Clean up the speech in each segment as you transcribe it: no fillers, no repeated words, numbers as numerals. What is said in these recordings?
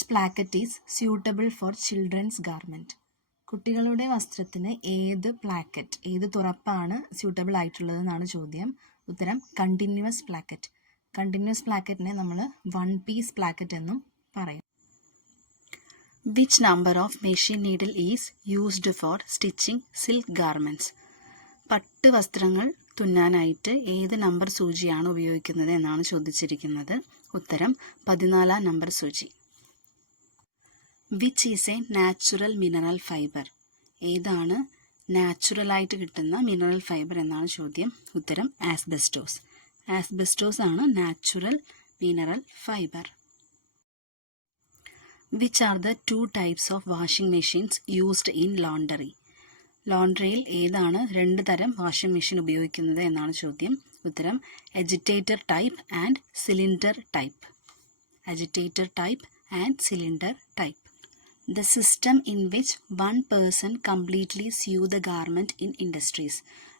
Which placket is suitable for children's garment? കുട്ടികളുടെ വസ്ത്രത്തിന് ഏത് placket, ഏത് തുറപ്പാണ് സ്യൂട്ടബിൾ ആയിട്ടുള്ളതെന്നാണ് ചോദ്യം. ഉത്തരം കണ്ടിന്യൂസ് പ്ലാക്കറ്റ്. കണ്ടിന്യൂസ് പ്ലാക്കറ്റിനെ നമ്മൾ വൺ പീസ് പ്ലാക്കറ്റ് എന്നും പറയും. Which number of machine needle is used four stitching silk garments? പട്ട് വസ്ത്രങ്ങൾ തുന്നാനായിട്ട് ഏത് നമ്പർ സൂചിയാണ് ഉപയോഗിക്കുന്നത് എന്നാണ് ചോദിച്ചിരിക്കുന്നത്. ഉത്തരം 14 നമ്പർ സൂചി. Which is a natural mineral fibre? ഏതാണ് നാച്ചുറലായിട്ട് കിട്ടുന്ന മിനറൽ ഫൈബർ എന്നാണ് ചോദ്യം. ഉത്തരം ആസ്ബെസ്റ്റോസ്. ആസ്ബെസ്റ്റോസ് ആണ് natural mineral fibre. Which are the 2 types of washing machines used in laundry? ലോണ്ടറിയിൽ ഏതാണ് 2 തരം വാഷിംഗ് മെഷീൻ ഉപയോഗിക്കുന്നത് എന്നാണ് ചോദ്യം. ഉത്തരം agitator type and cylinder type. Agitator type and cylinder type. The system in which one person completely sew the garment in industries.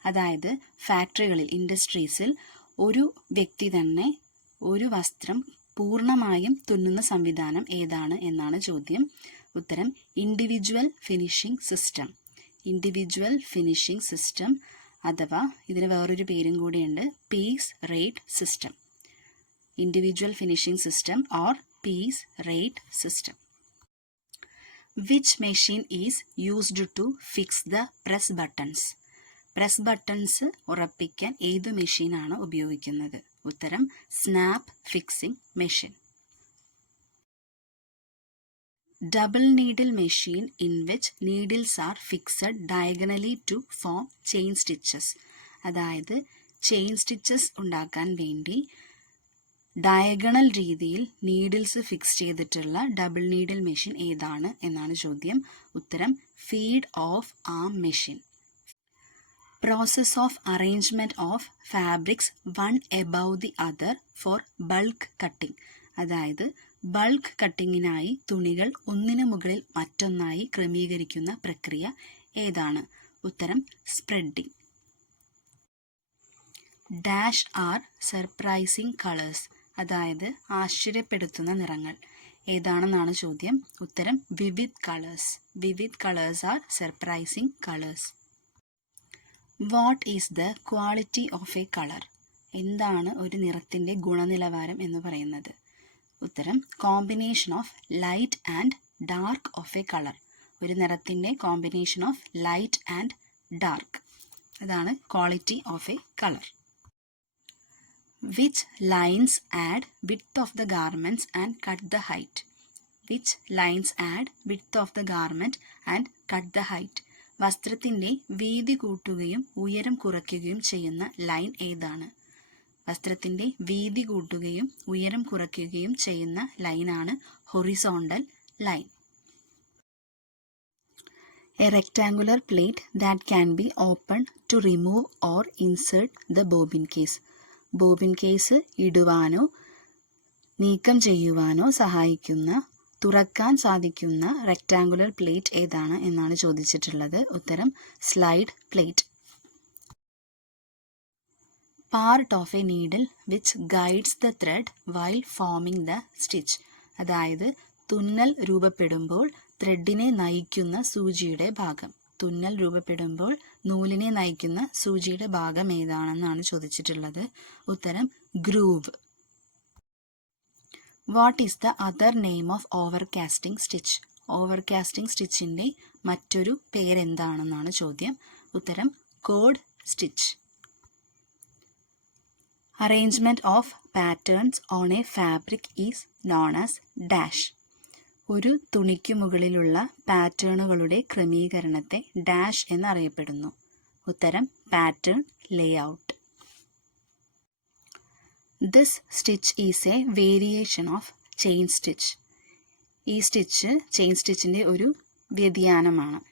അതായത് ഫാക്ടറികളിൽ, ഇൻഡസ്ട്രീസിൽ ഒരു വ്യക്തി തന്നെ ഒരു വസ്ത്രം പൂർണ്ണമായും തുന്നുന്ന സംവിധാനം ഏതാണ് എന്നാണ് ചോദ്യം. ഉത്തരം individual finishing system. Individual finishing system അഥവാ ഇതിന് വേറൊരു പേരും കൂടിയുണ്ട്, piece rate system. Individual finishing system or piece rate system. Which machine is used to fix the press buttons? Press buttons ഉറപ്പിക്കാൻ ഏത് മെഷീനാണ് ഉപയോഗിക്കുന്നത്? ഉത്തരം snap fixing machine. Double needle machine in which needles are fixed diagonally to form chain stitches. അതായത് chain stitches ഉണ്ടാക്കാൻ വേണ്ടി diagonal രീതിയിൽ needles fix ചെയ്തിട്ടുള്ള ഡബിൾ നീഡിൽ മെഷീൻ ഏതാണ് എന്നാണ് ചോദ്യം. ഉത്തരം feed off arm machine. Process of arrangement of fabrics one above the other for bulk cutting. അതായത് ബൾക്ക് കട്ടിങ്ങിനായി തുണികൾ ഒന്നിനു മുകളിൽ മറ്റൊന്നായി ക്രമീകരിക്കുന്ന പ്രക്രിയ ഏതാണ്? ഉത്തരം spreading. Dash are surprising colours. അതായത് ആശ്ചര്യപ്പെടുത്തുന്ന നിറങ്ങൾ ഏതാണെന്നാണ് ചോദ്യം. ഉത്തരം vivid colours. Vivid colours are surprising colours. What is the quality of a colour? എന്താണ് ഒരു നിറത്തിൻ്റെ ഗുണനിലവാരം എന്ന് പറയുന്നത്? ഉത്തരം combination of light and dark of a colour. ഒരു നിറത്തിൻ്റെ combination of light and dark, അതാണ് quality of a colour. Which lines add width of the garments and cut the height? Which lines add width of the garment and cut the height? വസ്ത്രത്തിൻ്റെ വീതി കൂട്ടുകയും ഉയരം കുറയ്ക്കുകയും ചെയ്യുന്ന line ഏതാണ്? വസ്ത്രത്തിൻ്റെ വീതി കൂട്ടുകയും ഉയരം കുറയ്ക്കുകയും ചെയ്യുന്ന ലൈനാണ് horizontal line. A rectangular plate that can be opened to remove or insert the bobbin case. Bobbin case ഇടുവാനോ നീക്കം ചെയ്യുവാനോ സഹായിക്കുന്ന, തുറക്കാൻ സാധിക്കുന്ന റെക്ടാങ്കുലർ പ്ലേറ്റ് ഏതാണ് എന്നാണ് ചോദിച്ചിട്ടുള്ളത്. ഉത്തരം slide plate. Part of A needle which guides the thread while foaming the stitch. അതായത് തുന്നൽ രൂപപ്പെടുമ്പോൾ ത്രെഡിനെ നയിക്കുന്ന സൂചിയുടെ ഭാഗം. തുന്നൽ രൂപപ്പെടുമ്പോൾ നൂലിനെ നയിക്കുന്ന സൂചിയുടെ ഭാഗം ഏതാണെന്നാണ് ചോദിച്ചിട്ടുള്ളത്. ഉത്തരം groove. What is the other name of overcasting stitch? Overcasting സ്റ്റിച്ചിൻ്റെ മറ്റൊരു പേരെന്താണെന്നാണ് ചോദ്യം. ഉത്തരം cord stitch. Arrangement of patterns on a fabric is known as dash. ഒരു തുണിക്കു മുകളിലുള്ള പാറ്റേണുകളുടെ ക്രമീകരണത്തെ ഡാഷ് എന്നറിയപ്പെടുന്നു. ഉത്തരം pattern layout. This stitch is a variation of chain stitch. ഈ സ്റ്റിച്ച് ചെയിൻ സ്റ്റിച്ചിൻ്റെ ഒരു വ്യതിയാനമാണ്.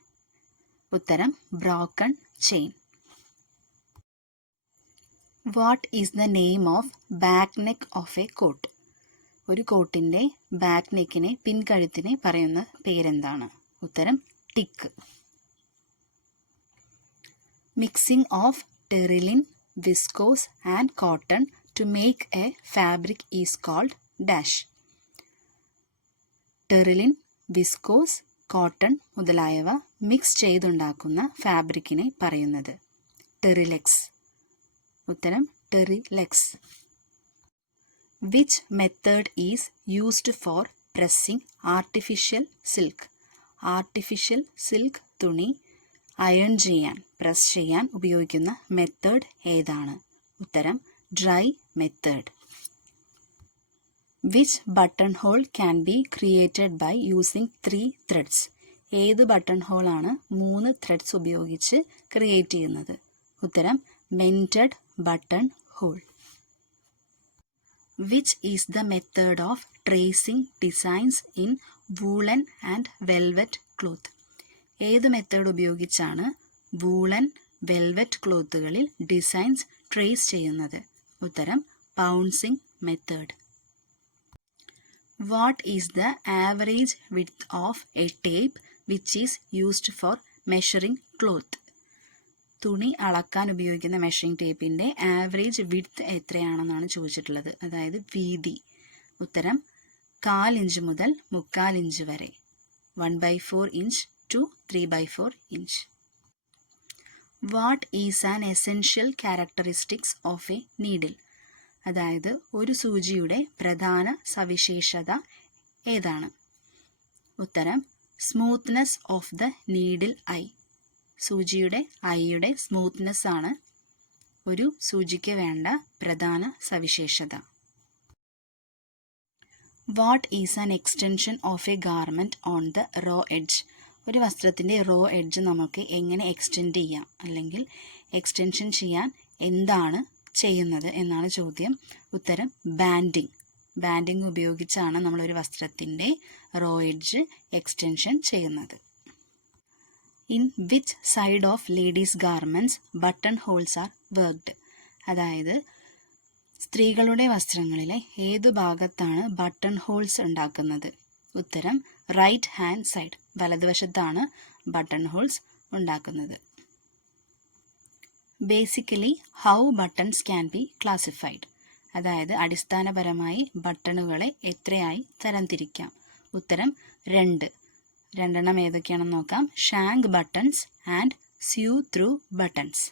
ഉത്തരം broken chain. What is the name of back neck of a coat? ഒരു കോട്ടിൻ്റെ ബാക്ക് നെക്കിനെ, പിൻകഴുത്തിനെ പറയുന്ന പേരെന്താണ്? ഉത്തരം tick. Mixing of terylene, viscose and cotton to make a fabric is called dash. Terylene, viscose, cotton മുതലായവ മിക്സ് ചെയ്തുണ്ടാക്കുന്ന ഫാബ്രിക്കിനെ പറയുന്നത്? ടെറിലെക്സ്. ഉത്തരം terylex. Which method is used for pressing artificial silk? Artificial silk തുണി അയൺ ചെയ്യാൻ, press ചെയ്യാൻ ഉപയോഗിക്കുന്ന method ഏതാണ്? ഉത്തരം dry method. Which button hole can be created by using 3 threads? ഏത് ബട്ടൺ ഹോളാണ് 3 ത്രെഡ്സ് ഉപയോഗിച്ച് ക്രിയേറ്റ് ചെയ്യുന്നത്? ഉത്തരം mended button hole. Which is the method of tracing designs in woollen and velvet cloth? ഏത് മെത്തേഡ് ഉപയോഗിച്ചാണ് woollen, velvet ക്ലോത്തുകളിൽ designs trace ചെയ്യുന്നത്? ഉത്തരം pouncing method. What is the average width of a tape which is used for measuring cloth? തുണി അളക്കാൻ ഉപയോഗിക്കുന്ന measuring ടേപ്പിൻ്റെ average width എത്രയാണെന്നാണ് ചോദിച്ചിട്ടുള്ളത്, അതായത് വീതി. ഉത്തരം 1/4 ഇഞ്ച് മുതൽ 3/4 ഇഞ്ച് വരെ. 1/4 inch to 3/4 inch. What is an essential characteristics of a needle? അതായത് ഒരു സൂചിയുടെ പ്രധാന സവിശേഷത ഏതാണ്? ഉത്തരം smoothness of the needle eye. സൂചിയുടെ ഐയുടെ സ്മൂത്ത്നെസ് ആണ് ഒരു സൂചിക്ക് വേണ്ട പ്രധാന സവിശേഷത. What is an extension of a garment on the raw edge? ഒരു വസ്ത്രത്തിൻ്റെ റോ എഡ്ജ് നമുക്ക് എങ്ങനെ എക്സ്റ്റെൻഡ് ചെയ്യാം, അല്ലെങ്കിൽ എക്സ്റ്റൻഷൻ ചെയ്യാൻ എന്താണ് ചെയ്യുന്നത് എന്നാണ് ചോദ്യം. ഉത്തരം ബാൻഡിങ്. ബാൻഡിങ് ഉപയോഗിച്ചാണ് നമ്മളൊരു വസ്ത്രത്തിൻ്റെ റോ എഡ്ജ് എക്സ്റ്റൻഷൻ ചെയ്യുന്നത്. In which side of ladies garments button holes are worked? അതായത് സ്ത്രീകളുടെ വസ്ത്രങ്ങളിലെ ഏതു ഭാഗത്താണ് ബട്ടൺ ഹോൾസ് ഉണ്ടാക്കുന്നത്? ഉത്തരം റൈറ്റ് ഹാൻഡ് സൈഡ്. വലതുവശത്താണ് ബട്ടൺ ഹോൾസ് ഉണ്ടാക്കുന്നത്. Basically how buttons can be classified? അതായത് അടിസ്ഥാനപരമായി ബട്ടണുകളെ എത്രയായി തരംതിരിക്കാം? ഉത്തരം 2. 2 ഏതൊക്കെയാണെന്ന് നോക്കാം. Shank buttons and sue through buttons.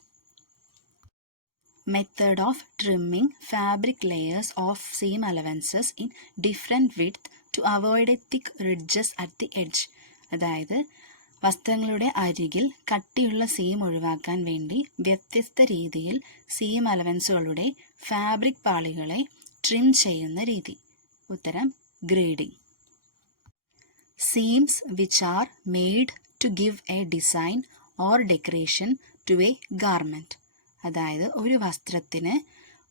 Method of trimming fabric layers of seam allowances in different width to avoid a thick ridges at the edge. അതായത് വസ്ത്രങ്ങളുടെ അരികിൽ കട്ടിയുള്ള സീം ഒഴിവാക്കാൻ വേണ്ടി വ്യത്യസ്ത രീതിയിൽ സീം അലവൻസുകളുടെ ഫാബ്രിക് പാളികളെ ട്രിം ചെയ്യുന്ന രീതി. ഉത്തരം grading. Seams which are made to give a design or decoration to a garment. അതായത് ഒരു വസ്ത്രത്തിന്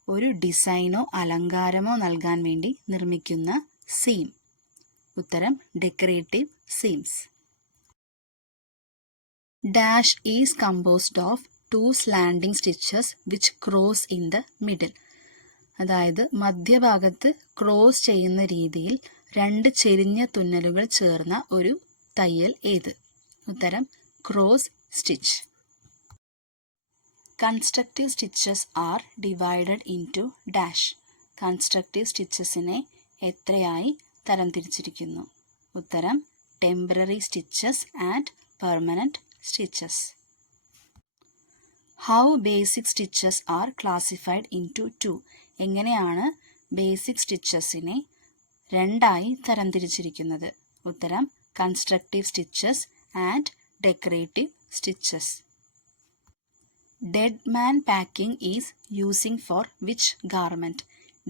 ഒരു ഡിസൈനോ അലങ്കാരമോ നൽകാൻ വേണ്ടി നിർമ്മിക്കുന്ന സീം. ഉത്തരം decorative seems. Dash is composed of 2 slanting stitches which cross in the middle. അതായത് മധ്യഭാഗത്ത് ക്രോസ് ചെയ്യുന്ന രീതിയിൽ 2 ചെരിഞ്ഞ തുന്നലുകൾ ചേർന്ന ഒരു തയ്യൽ ഏത്? ഉത്തരം cross stitch. Constructive stitches are divided into dash. Constructive സ്റ്റിച്ചസിനെ എത്രയായി തരംതിരിച്ചിരിക്കുന്നു? ഉത്തരം temporary stitches and permanent stitches. How basic stitches are classified into 2. എങ്ങനെയാണ് ബേസിക് സ്റ്റിച്ചസിനെ 2ആയി തരംതിരിച്ചിരിക്കുന്നത്? ഉത്തരം constructive stitches and decorative stitches. Dead man packing is using for which garment?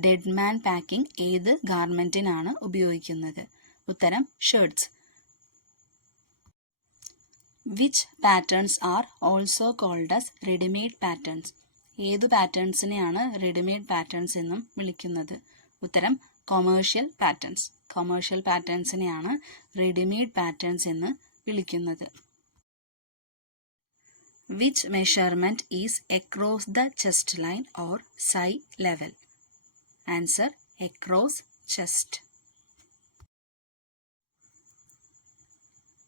Dead man packing ഏത് ഗാർമെൻറ്റിനാണ് ഉപയോഗിക്കുന്നത്? ഉത്തരം shirts. Which patterns are also called as readymade patterns? ഏതു പാറ്റേൺസിനെയാണ് റെഡിമെയ്ഡ് പാറ്റേൺസ് എന്നും വിളിക്കുന്നത്? ഉത്തരം കൊമേഴ്ഷ്യൽ പാറ്റേൺസ്. കൊമേഴ്ഷ്യൽ പാറ്റേൺസിനെയാണ് റെഡിമെയ്ഡ് പാറ്റേൺസ് എന്ന് വിളിക്കുന്നത്. Which measurement is across the chest line or side level? Answer across chest.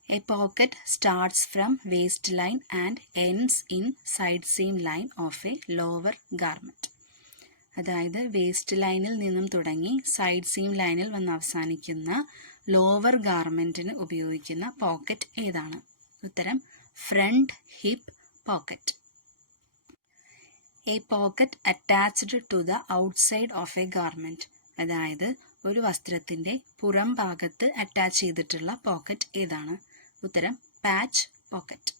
A pocket starts from waistline and ends in side seam line of a lower garment. അതായത് waste ലൈനിൽ നിന്നും തുടങ്ങി side seam ലൈനിൽ വന്ന് അവസാനിക്കുന്ന lower ഗാർമെൻറ്റിന് ഉപയോഗിക്കുന്ന pocket ഏതാണ്? ഉത്തരം front hip pocket. A pocket attached to the outside of a garment, അതായത് ഒരു വസ്ത്രത്തിൻ്റെ പുറം ഭാഗത്ത് അറ്റാച്ച് ചെയ്തിട്ടുള്ള പോക്കറ്റ് ഏതാണ്? ഉത്തരം patch pocket.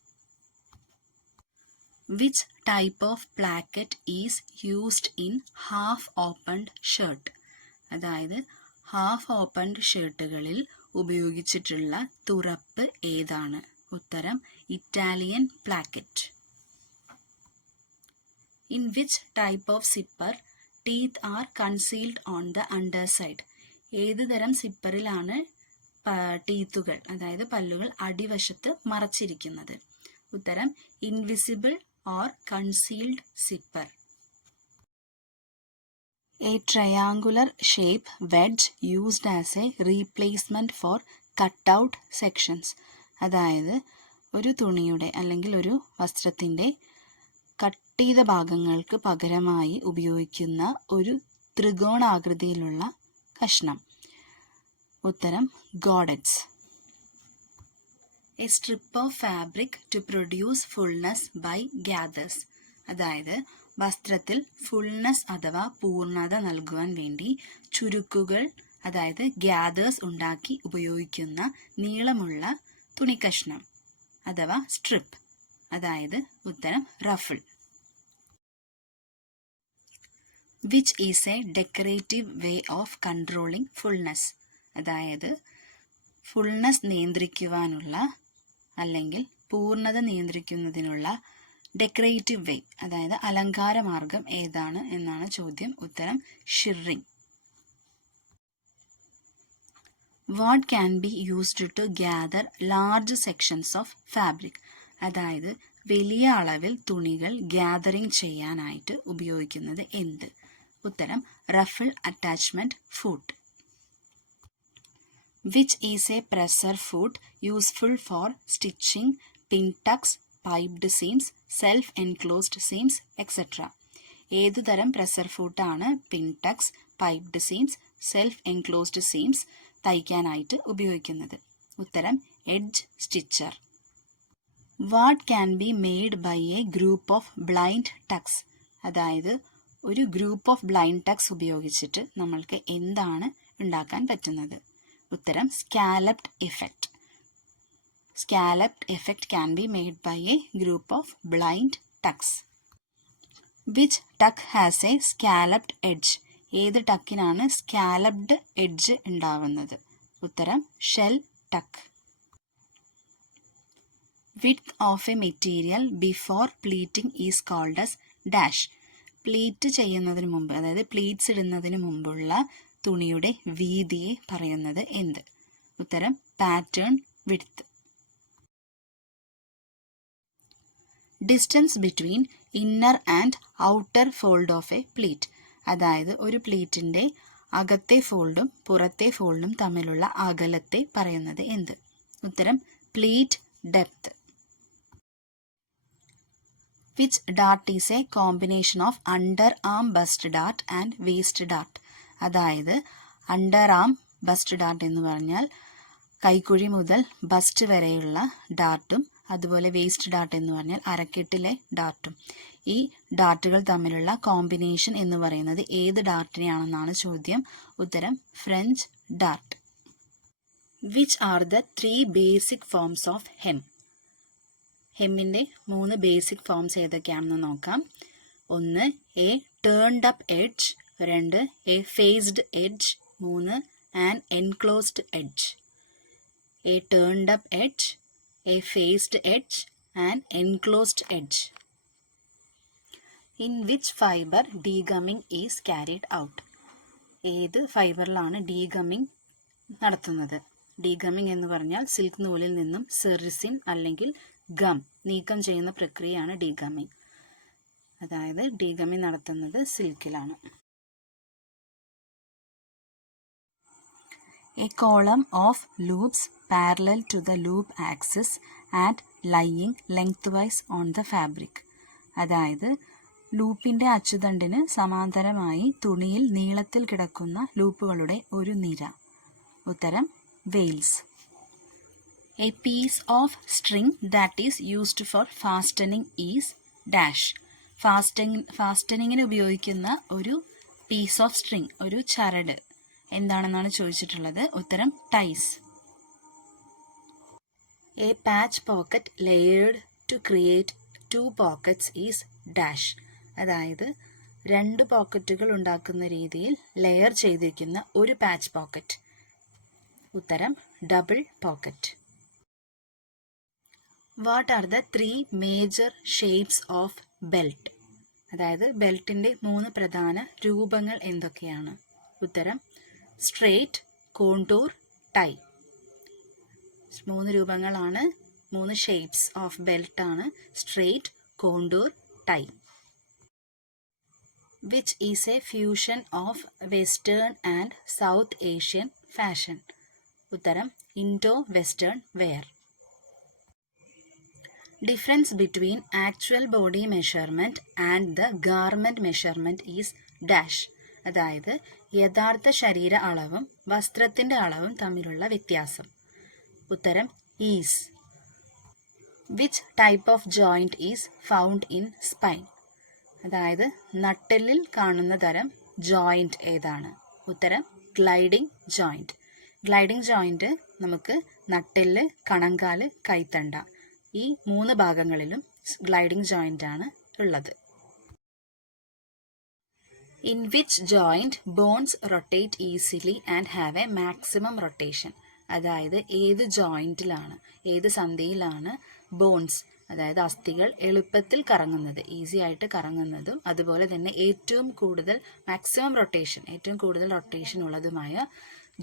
Which type of placket is used in half opened shirt, അതായത് ഹാഫ് ഓപ്പൺഡ് ഷർട്ടുകളിൽ ഉപയോഗിച്ചിട്ടുള്ള തുറപ്പ് ഏതാണ്? ഉത്തരം Italian placket. In which type of zipper teeth are concealed on the underside, ഏത് തരം സിപ്പറിലാണ് ടീത്തുകൾ അതായത് പല്ലുകൾ അടിവശത്ത് മറച്ചിരിക്കുന്നത്? ഉത്തരം invisible or concealed zipper. A triangular shape wedge used as a replacement for cutout sections, അതായത് ഒരു തുണിയുടെ അല്ലെങ്കിൽ ഒരു വസ്ത്രത്തിൻ്റെ കട്ട് ചെയ്ത ഭാഗങ്ങൾക്ക് പകരമായി ഉപയോഗിക്കുന്ന ഒരു ത്രികോണാകൃതിയിലുള്ള കഷ്ണം. ഉത്തരം godets. A strip of fabric to produce fullness by gathers, അതായത് വസ്ത്രത്തിൽ ഫുൾനെസ് അഥവാ പൂർണ്ണത നൽകുവാൻ വേണ്ടി ചുരുക്കുകൾ അതായത് ഗ്യാദേഴ്സ് ഉണ്ടാക്കി ഉപയോഗിക്കുന്ന നീളമുള്ള തുണിക്കഷ്ണം അഥവാ സ്ട്രിപ്പ്, അതായത് ഉത്തരം ruffle. Which is A decorative way of controlling fullness, അതായത് ഫുൾനെസ് നിയന്ത്രിക്കുവാനുള്ള അല്ലെങ്കിൽ പൂർണ്ണത നിയന്ത്രിക്കുന്നതിനുള്ള ഡെക്കറേറ്റീവ് വേ അതായത് അലങ്കാരമാർഗം ഏതാണ് എന്നാണ് ചോദ്യം. ഉത്തരം shirring. What can be used to gather large sections of fabric, അതായത് വലിയ അളവിൽ തുണികൾ ഗ്യാദറിംഗ് ചെയ്യാനായിട്ട് ഉപയോഗിക്കുന്നത് എന്ത്? ഉത്തരം ruffle attachment foot. Which is a presser foot useful for stitching pin tucks, piped seams, self enclosed seams etcetera, ഏതു തരം പ്രസർ ഫൂട്ടാണ് pintucks, piped seams, self enclosed seams തയ്ക്കാനായിട്ട് ഉപയോഗിക്കുന്നത്? ഉത്തരം edge stitcher. What can be made by a group of blind tucks, അതായത് ഒരു group of blind Tux ഉപയോഗിച്ചിട്ട് നമ്മൾക്ക് എന്താണ് ഉണ്ടാക്കാൻ പറ്റുന്നത്? ഉത്തരം scalloped effect. Scalloped effect can be made by a group of blind tucks. Which tuck has a scalloped edge? ഏത് ടക്കിനാണ് scalloped edge ഉണ്ടാവുന്നത്? ഉത്തരം shell tuck. Width of a material before pleating is called as dash. Pleat ചെയ്യുന്നതിന് മുമ്പ് അതായത് pleats ഇടുന്നതിന് മുമ്പുള്ള തുണിയുടെ വീതിയെ പറയുന്നത് എന്ത്? ഉത്തരം pattern width. Distance between inner and outer fold of A pleat, അതായത് ഒരു പ്ലീറ്റിൻ്റെ അകത്തെ ഫോൾഡും പുറത്തെ ഫോൾഡും തമ്മിലുള്ള അകലത്തെ പറയുന്നത് എന്ത്? ഉത്തരം pleat depth. Which dart is a combination of underarm bust dart and waist dart, അതായത് അണ്ടർ ആം ബസ്റ്റ് ഡാർട്ട് എന്ന് പറഞ്ഞാൽ കൈക്കുഴി മുതൽ ബസ്റ്റ് വരെയുള്ള ഡാർട്ടും അതുപോലെ വേസ്റ്റ് ഡാർട്ട് എന്ന് പറഞ്ഞാൽ അരക്കെട്ടിലെ ഡാർട്ടും. ഈ ഡാർട്ടുകൾ തമ്മിലുള്ള കോമ്പിനേഷൻ എന്ന് പറയുന്നത് ഏത് ഡാർട്ടിനെയാണെന്നാണ് ചോദ്യം. ഉത്തരം French dart. Which are the 3 basic forms of hem? ഹെമ്മിൻ്റെ 3 ബേസിക് ഫോംസ് ഏതൊക്കെയാണെന്ന് നോക്കാം. 1 a turned up edge, 2 a faced edge, 3 an enclosed edge. A turned up edge, a faced edge and enclosed edge. In which fiber degumming is carried out? ഏത് ഫൈബറിലാണ് ഡീഗമ്മിങ് നടത്തുന്നത്? ഡീഗമ്മിങ് എന്ന് പറഞ്ഞാൽ silk നൂലിൽ നിന്നും സെറിസിൻ അല്ലെങ്കിൽ ഗം നീക്കം ചെയ്യുന്ന പ്രക്രിയയാണ് ഡീഗമ്മിങ്. അതായത് ഡീഗമ്മിങ് നടത്തുന്നത് സിൽക്കിലാണ്. A column of loops parallel to the loop axis and lying lengthwise on the fabric, അതായത് ലൂപ്പിൻ്റെ അച്ചുതണ്ടിന് സമാന്തരമായി തുണിയിൽ നീളത്തിൽ കിടക്കുന്ന ലൂപ്പുകളുടെ ഒരു നിര. ഉത്തരം veils. A piece of string that is used for fastening is dash. ഫാസ്റ്റനിങ്ങിന് ഉപയോഗിക്കുന്ന ഒരു പീസ് ഓഫ് സ്ട്രിങ്, ഒരു ചരട് എന്താണെന്നാണ് ചോദിച്ചിട്ടുള്ളത്. ഉത്തരം ties. A patch pocket layered to create 2 pockets is dash. അതായത് 2 പോക്കറ്റുകൾ ഉണ്ടാക്കുന്ന രീതിയിൽ ലെയർ ചെയ്തിരിക്കുന്ന ഒരു പാച്ച് പോക്കറ്റ്. ഉത്തരം double pocket. What are the 3 major shapes of belt? അതായത് ബെൽറ്റിൻ്റെ 3 പ്രധാന രൂപങ്ങൾ എന്തൊക്കെയാണ്? ഉത്തരം സ്ട്രെയിറ്റ്, കോണ്ടൂർ, ടൈ. 3 രൂപങ്ങളാണ്, 3 ഷേപ്സ് ഓഫ് ബെൽറ്റ് ആണ്. Straight, contour, tie. Which is a fusion of Western and South Asian fashion? ഉത്തരം Indo-Western wear. Difference between actual body measurement and the garment measurement is dash. അതായത് യഥാർത്ഥ ശരീര അളവും വസ്ത്രത്തിൻ്റെ അളവും തമ്മിലുള്ള വ്യത്യാസം. ഉത്തരം is. Which type of joint is found in spine? അതായത് നട്ടെല്ലിൽ കാണുന്ന തരം ജോയിൻറ്റ് ഏതാണ്? ഉത്തരം ഗ്ലൈഡിംഗ് ജോയിൻറ്റ്. ഗ്ലൈഡിംഗ് ജോയിൻറ്റ് നമുക്ക് നട്ടെല്ല്, കണങ്കാല്, കൈത്തണ്ട ഈ 3 ഭാഗങ്ങളിലും ഗ്ലൈഡിംഗ് ജോയിൻ്റ് ആണ് ഉള്ളത്. In which joint bones rotate easily and have a maximum rotation? അതായത് ഏത് ജോയിൻറ്റിലാണ്, ഏത് സന്ധിയിലാണ് ബോൺസ് അതായത് അസ്ഥികൾ എളുപ്പത്തിൽ കറങ്ങുന്നത്, ഈസി ആയിട്ട് കറങ്ങുന്നതും അതുപോലെ തന്നെ ഏറ്റവും കൂടുതൽ റൊട്ടേഷൻ ഉള്ളതുമായ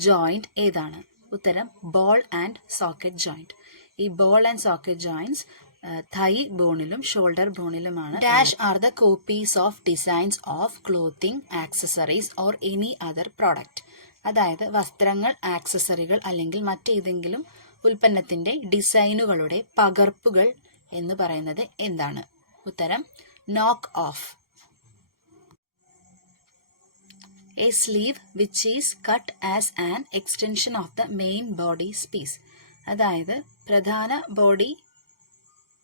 ജോയിൻറ്റ് ഏതാണ്? ഉത്തരം ബോൾ ആൻഡ് സോക്കറ്റ് ജോയിൻറ്റ്. ഈ ball and socket joints thigh ബോണിലും ഷോൾഡർ ബോണിലുമാണ്. Dash are the copies of designs of clothing, accessories or any other product. അതായത് വസ്ത്രങ്ങൾ, ആക്സസറികൾ അല്ലെങ്കിൽ മറ്റേതെങ്കിലും ഉൽപ്പന്നത്തിൻ്റെ ഡിസൈനുകളുടെ പകർപ്പുകൾ എന്ന് പറയുന്നത് എന്താണ്? ഉത്തരം knock off. A sleeve which is cut as an extension of the main body piece. അതായത് പ്രധാന ബോഡി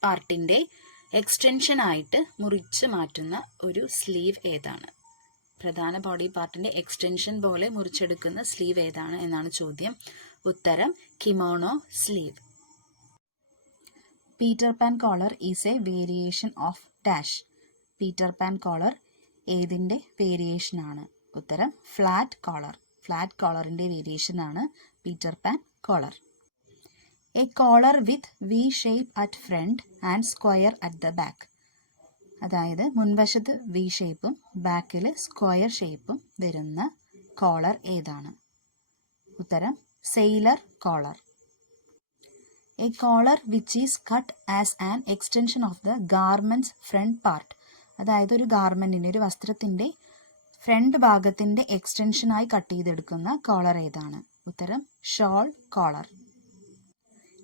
പാർട്ടിൻ്റെ എക്സ്റ്റൻഷനായിട്ട് മുറിച്ച് മാറ്റുന്ന ഒരു സ്ലീവ് ഏതാണ്? പ്രധാന ബോഡി പാർട്ടിൻ്റെ എക്സ്റ്റൻഷൻ പോലെ മുറിച്ചെടുക്കുന്ന സ്ലീവ് ഏതാണ് എന്നാണ് ചോദ്യം. ഉത്തരം kimono sleeve. Peter Pan collar is a variation of dash. Peter Pan collar ഏതിൻ്റെ വേരിയേഷനാണ്? ഉത്തരം ഫ്ലാറ്റ് കോളർ. ഫ്ലാറ്റ് കോളറിൻ്റെ വേരിയേഷനാണ് Peter Pan collar. A collar with V shape at front and square at the back. അതായത് മുൻവശത്ത് V ഷേപ്പും ബാക്കിൽ square ഷേപ്പും വരുന്ന കോളർ ഏതാണ്? ഉത്തരം sailor collar. A collar which is cut as an extension of the garment's front part. അതായത് ഒരു ഗാർമെൻറ്റിൻ്റെ, ഒരു വസ്ത്രത്തിൻ്റെ ഫ്രണ്ട് ഭാഗത്തിൻ്റെ എക്സ്റ്റൻഷനായി കട്ട് ചെയ്തെടുക്കുന്ന കോളർ ഏതാണ്? ഉത്തരം shawl collar.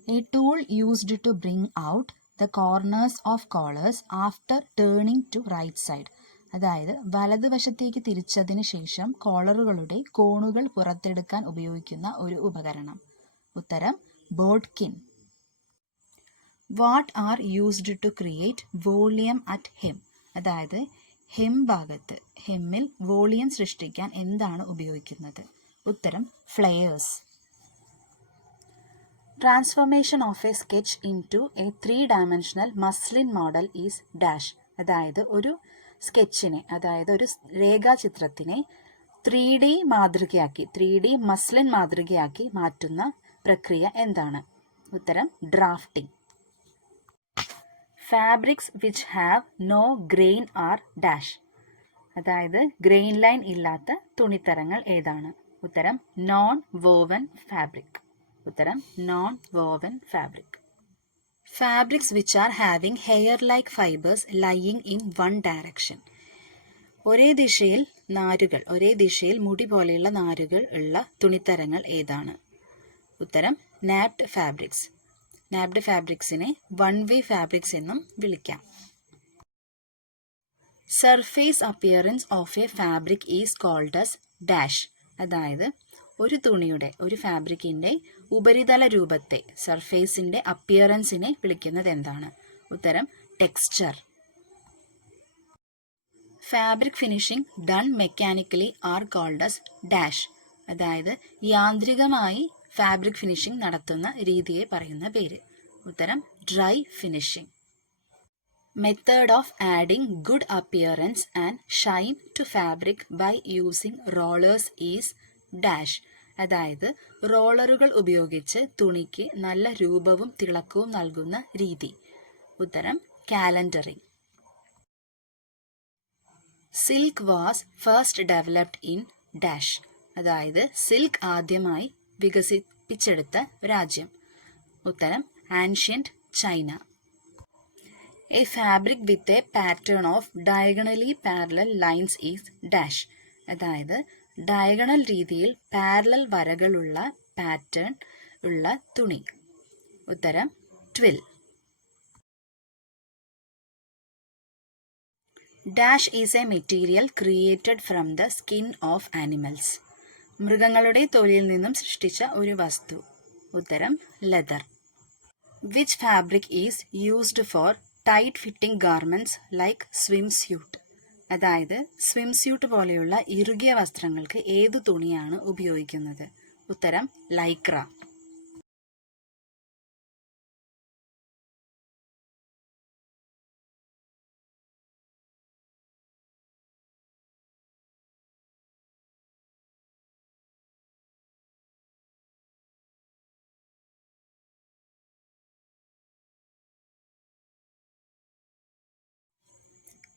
A tool used to bring out the corners of collars after turning to right side. അതായത് വലതുവശത്തേക്ക് തിരിച്ചതിന് ശേഷം കോളറുകളുടെ കോണുകൾ പുറത്തെടുക്കാൻ ഉപയോഗിക്കുന്ന ഒരു ഉപകരണം. ഉത്തരം bodkin. What are used to create volume at hem. അതായത് ഹെം ഭാഗത്ത്, ഹെമ്മിൽ വോളിയം സൃഷ്ടിക്കാൻ എന്താണ് ഉപയോഗിക്കുന്നത്? ഉത്തരം flares. Transformation of a sketch into a 3-dimensional muslin model is dash. അതായത് ഒരു സ്കെച്ചിനെ, അതായത് ഒരു രേഖാചിത്രത്തിനെ 3D മാതൃകയാക്കി, 3D മസ്ലിൻ മാതൃകയാക്കി മാറ്റുന്ന പ്രക്രിയ എന്താണ്? ഉത്തരം drafting. Fabrics which have no grain are dash. അതായത് ഗ്രെയിൻ ലൈൻ ഇല്ലാത്ത തുണിത്തരങ്ങൾ ഏതാണ്? ഉത്തരം നോൺ വോവൻ ഫാബ്രിക്. ഉത്തരം non woven fabric. Fabrics which are having hair like fibres lying in one direction. ഒരേ ദിശയിൽ നാരുകൾ, ഒരേ ദിശയിൽ മുടി പോലെയുള്ള നാരുകൾ ഉള്ള തുണിത്തരങ്ങൾ ഏതാണ്? ഉത്തരം നാപ്ഡ് ഫാബ്രിക്സ്. നാപ്ഡ് ഫാബ്രിക്സിനെ വൺ വേ ഫാബ്രിക്സ് എന്നും വിളിക്കാം. Surface appearance of a fabric is called as dash. അതായത് ഒരു തുണിയുടെ, ഒരു ഫാബ്രിക്കിൻ്റെ ഉപരിതല രൂപത്തെ, സർഫേസിൻ്റെ അപ്പിയറൻസിനെ വിളിക്കുന്നത് എന്താണ്? ഉത്തരം texture. Fabric finishing done mechanically are called as dash. അതായത് യാന്ത്രികമായി ഫാബ്രിക് ഫിനിഷിംഗ് നടത്തുന്ന രീതിയെ പറയുന്ന പേര്. ഉത്തരം dry finishing. Method of adding good appearance and shine to fabric by using rollers is dash. അതായത് റോളറുകൾ ഉപയോഗിച്ച് തുണിക്ക് നല്ല രൂപവും തിളക്കവും നൽകുന്ന രീതി. ഉത്തരം calendering. Silk was first developed in dash. അതായത് സിൽക്ക് ആദ്യമായി വികസിപ്പിച്ചെടുത്ത രാജ്യം. ഉത്തരം ancient China. A fabric with a pattern of diagonally parallel lines is dash. അതായത് ഡയഗണൽ രീതിയിൽ പാരലൽ വരകളുള്ള പാറ്റേൺ ഉള്ള തുണി. ഉത്തരം twill. Dash is a material created from the skin of animals. മൃഗങ്ങളുടെ തൊലിയിൽ നിന്നും സൃഷ്ടിച്ച ഒരു വസ്തു. ഉത്തരം leather. Which fabric is used for tight fitting garments like swim suit. അതായത് സ്വിം സ്യൂട്ട് പോലെയുള്ള ഇറുകിയ വസ്ത്രങ്ങൾക്ക് ഏതു തുണിയാണ് ഉപയോഗിക്കുന്നത്? ഉത്തരം Lycra.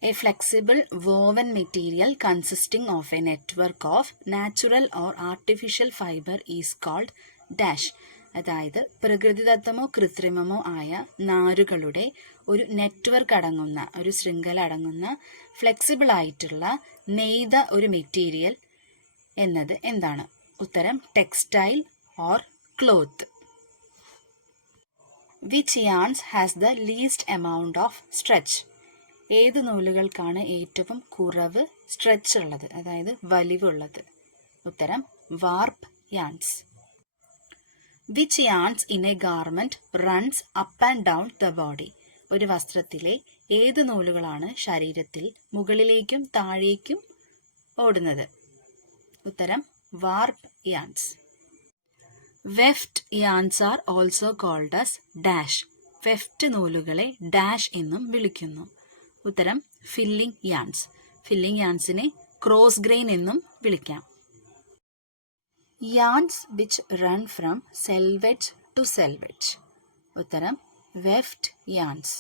A flexible woven material consisting of a network of natural or artificial fiber is called dash. അതായത് പ്രകൃതിദത്തമോ കൃത്രിമമോ ആയ നാരുകളുടെ ഒരു നെറ്റ്വർക്ക് അടങ്ങുന്ന, ഒരു ശൃംഖല അടങ്ങുന്ന ഫ്ലെക്സിബിൾ ആയിട്ടുള്ള നെയ്ത ഒരു മെറ്റീരിയൽ എന്നത് എന്താണ്? ഉത്തരം textile or cloth. Which yarns has the least amount of stretch? ഏത് നൂലുകൾക്കാണ് ഏറ്റവും കുറവ് സ്ട്രെച്ച് ഉള്ളത്, അതായത് വലിവുള്ളത്? ഉത്തരം warp yarns. Which yarns in A garment runs up and down the body. ഒരു വസ്ത്രത്തിലെ ഏത് നൂലുകളാണ് ശരീരത്തിൽ മുകളിലേക്കും താഴേക്കും ഓടുന്നത്? ഉത്തരം warp yarns. Weft yarns are also called as dash. Weft നൂലുകളെ ഡാഷ് എന്നും വിളിക്കുന്നു. ഉത്തരം ഫില്ലിംഗ് യാൺസ്. ഫില്ലിംഗ് യാൺസിനെ ക്രോസ് ഗ്രെയിൻ എന്നും വിളിക്കാം. Yarns which run from selvedge to selvedge. ഉത്തരം weft yarns.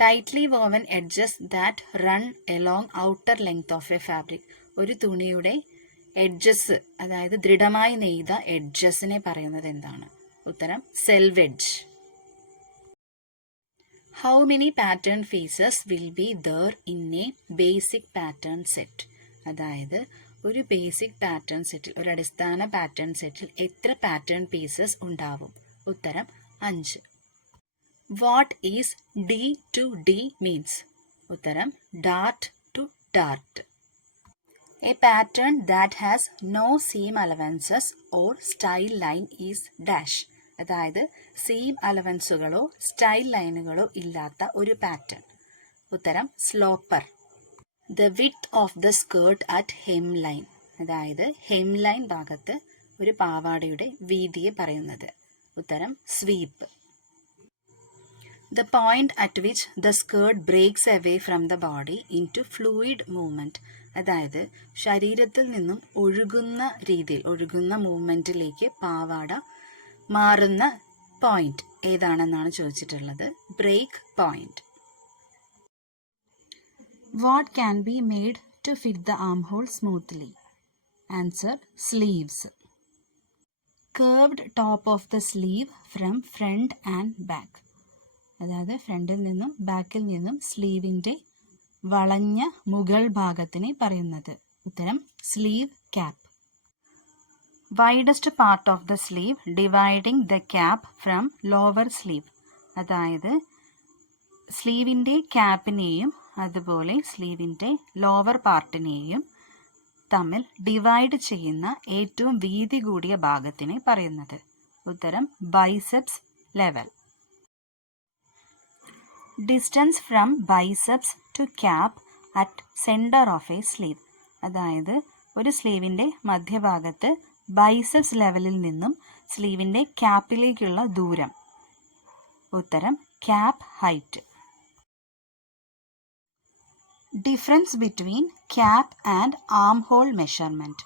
Tightly woven edges that run along outer length of a fabric. ഒരു തുണിയുടെ എഡ്ജസ്, അതായത് ദൃഢമായി നെയ്ത എഡ്ജസിനെ പറയുന്നത് എന്താണ്? ഉത്തരം സെൽവെഡ്ജ്. How many pattern pieces will be there in a basic pattern set? അതായത് ഒരു ബേസിക് പാറ്റേൺ സെറ്റിൽ, ഒരു അടിസ്ഥാന പാറ്റേൺ സെറ്റിൽ എത്ര പാറ്റേൺ പീസസ് ഉണ്ടാവും? ഉത്തരം 5. What is D to D means? ഉത്തരം dart to dart. A pattern that has no seam allowances or style line is dash. അതായത് seam അലവൻസുകളോ സ്റ്റൈൽ ലൈനുകളോ ഇല്ലാത്ത ഒരു പാറ്റേൺ. ഉത്തരം sloper. The width of the skirt at hem line. അതായത് hem line ഭാഗത്ത് ഒരു പാവാടയുടെ വീതിയെ പറയുന്നത്. ഉത്തരം sweep. The point at which the skirt breaks away from the body into fluid movement. അതായത് ശരീരത്തിൽ നിന്നും ഒഴുകുന്ന രീതിയിൽ, ഒഴുകുന്ന മൂവ്മെന്റിലേക്ക് പാവാട മാറുന്ന പോയിന്റ് ഏതാണെന്നാണ് ചോദിച്ചിട്ടുള്ളത്. Break point. What can be made to fit the arm hole smoothly? Answer sleeves. Curved top of the sleeve from front and back. അതായത് ഫ്രണ്ടിൽ നിന്നും ബാക്കിൽ നിന്നും സ്ലീവിൻ്റെ വളഞ്ഞ മുകൾ ഭാഗത്തിനെ പറയുന്നത്. ഉത്തരം sleeve cap. Widest part of the sleeve dividing the cap from lower sleeve. അതായത് സ്ലീവിൻ്റെ ക്യാപ്പിനെയും അതുപോലെ സ്ലീവിൻ്റെ ലോവർ പാർട്ടിനെയും തമ്മിൽ ഡിവൈഡ് ചെയ്യുന്ന ഏറ്റവും വീതി കൂടിയ ഭാഗത്തിനെ പറയുന്നത്? ഉത്തരം biceps level. Distance from biceps to cap at centre of a sleeve. അതായത് ഒരു സ്ലീവിൻ്റെ മധ്യഭാഗത്ത് ബൈസെപ്സ് ലെവലിൽ നിന്നും സ്ലീവിൻ്റെ ക്യാപ്പിലേക്കുള്ള ദൂരം. ഉത്തരം cap height. Difference between cap and arm hole measurement.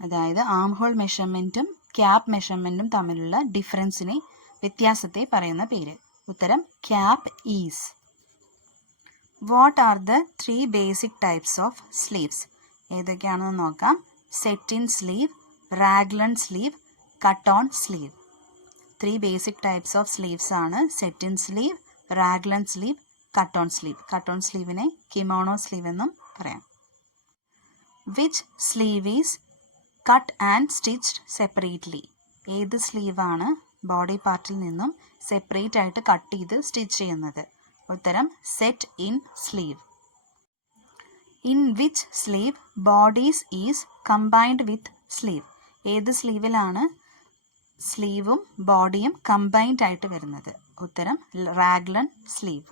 അതായത് ആം ഹോൾ മെഷർമെൻറ്റും ക്യാപ്പ് മെഷർമെൻറ്റും തമ്മിലുള്ള ഡിഫറൻസിനെ, വ്യത്യാസത്തെ പറയുന്ന പേര്. ഉത്തരം cap ease. What are the 3 basic types of sleeves? ഏതൊക്കെയാണെന്ന് നോക്കാം. Set in sleeve, raglan sleeve, cut on sleeve. 3 basic types of sleeves ആണ് set in sleeve, raglan sleeve, cut on sleeve. Cut on സ്ലീവിനെ kimono sleeve എന്നും പറയാം. Which sleeve is cut and stitched separately? ഏത് സ്ലീവാണ് body പാർട്ടിൽ നിന്നും separate ആയിട്ട് cut ചെയ്ത് സ്റ്റിച്ച് ചെയ്യുന്നത്? ഉത്തരം set in sleeve. In which sleeve bodice is combined with sleeve? ഏത് സ്ലീവിലാണ് സ്ലീവും ബോഡിയും കമ്പൈൻഡ് ആയിട്ട് വരുന്നത്? ഉത്തരം raglan sleeve.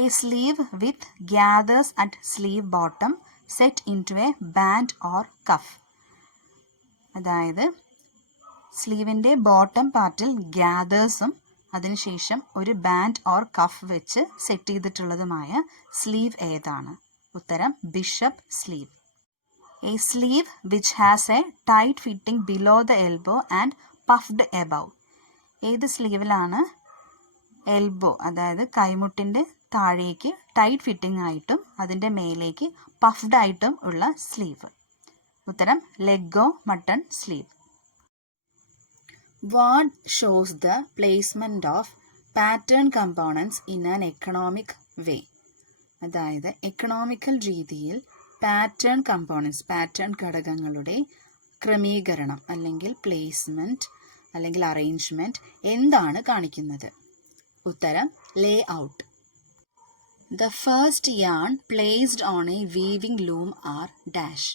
A sleeve with gathers at sleeve bottom set into a band or cuff. അതായത് സ്ലീവിൻ്റെ ബോട്ടം പാർട്ടിൽ ഗ്യാദേഴ്സും അതിനുശേഷം ഒരു ബാൻഡ് ഓർ കഫ് വെച്ച് സെറ്റ് ചെയ്തിട്ടുള്ളതുമായ സ്ലീവ് ഏതാണ്? ഉത്തരം bishop sleeve. A sleeve which has a tight fitting below the elbow and puffed above. ഏത് സ്ലീവിലാണ് എൽബോ, അതായത് കൈമുട്ടിൻ്റെ താഴേക്ക് ടൈറ്റ് ഫിറ്റിംഗ് ആയിട്ടും അതിൻ്റെ മേലേക്ക് പഫ്ഡ് ആയിട്ടും ഉള്ള സ്ലീവ്? ഉത്തരം leg of mutton sleeve. What shows the placement of pattern components in an economic way? അതായത് എക്കണോമിക്കൽ രീതിയിൽ പാറ്റേൺ കമ്പോണൻസ്, പാറ്റേൺ ഘടകങ്ങളുടെ ക്രമീകരണം അല്ലെങ്കിൽ പ്ലേസ്മെൻറ്റ് അല്ലെങ്കിൽ അറേഞ്ച്മെൻറ്റ് എന്താണ് കാണിക്കുന്നത്? ഉത്തരം ലേ out. The first yarn placed on a weaving loom are dash.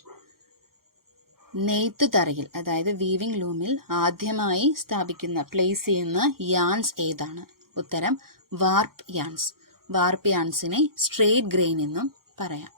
നെയ്ത്ത് തറയിൽ, അതായത് വീവിംഗ് ലൂമിൽ ആദ്യമായി സ്ഥാപിക്കുന്ന, പ്ലേസ് ചെയ്യുന്ന യാൺസ് ഏതാണ്? ഉത്തരം വാർപ്പ് യാൺസ്. വാർപ്പ് യാൺസിനെ സ്ട്രെയിറ്റ് ഗ്രെയിൻ എന്നും പറയാം.